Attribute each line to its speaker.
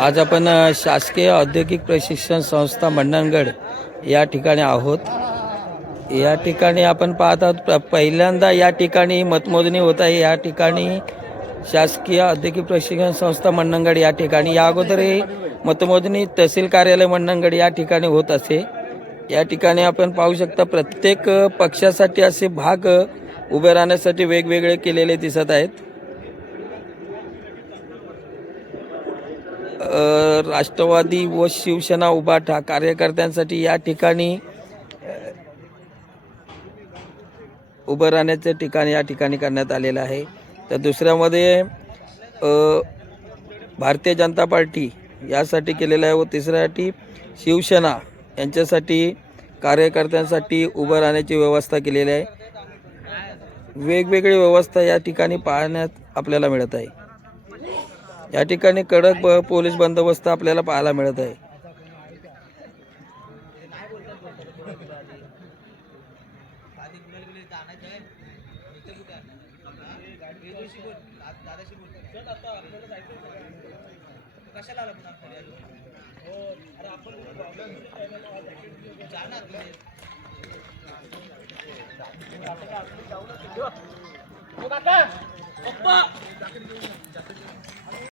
Speaker 1: आज आपण शासकीय औद्योगिक प्रशिक्षण संस्था मंडणगड या ठिकाणी आहोत. या ठिकाणी आपण पाहत आहोत पहिल्यांदा या ठिकाणी मतमोजणी होत आहे. या ठिकाणी शासकीय औद्योगिक प्रशिक्षण संस्था मंडणगड या ठिकाणी. या अगोदर हे मतमोजणी तहसील कार्यालय मंडणगड या ठिकाणी होत असे. या ठिकाणी आपण पाहू शकता प्रत्येक पक्षासाठी असे भाग उभे राहण्यासाठी वेगवेगळे केलेले दिसत आहेत. राष्ट्रवादी व शिवसेना उभाठा कार्यकर्त्यांसाठी या ठिकाणी उभं राहण्याचं ठिकाण या ठिकाणी करण्यात आलेलं आहे. तर दुसऱ्यामध्ये भारतीय जनता पार्टी यासाठी केलेलं आहे व तिसऱ्यासाठी शिवसेना यांच्यासाठी कार्यकर्त्यांसाठी उभं राहण्याची व्यवस्था केलेली आहे. वेगवेगळी व्यवस्था या ठिकाणी पाहण्यात आपल्याला मिळत आहे. या ठिकाणी कडक पोलीस बंदोबस्त आपल्याला पाहायला मिळत आहे.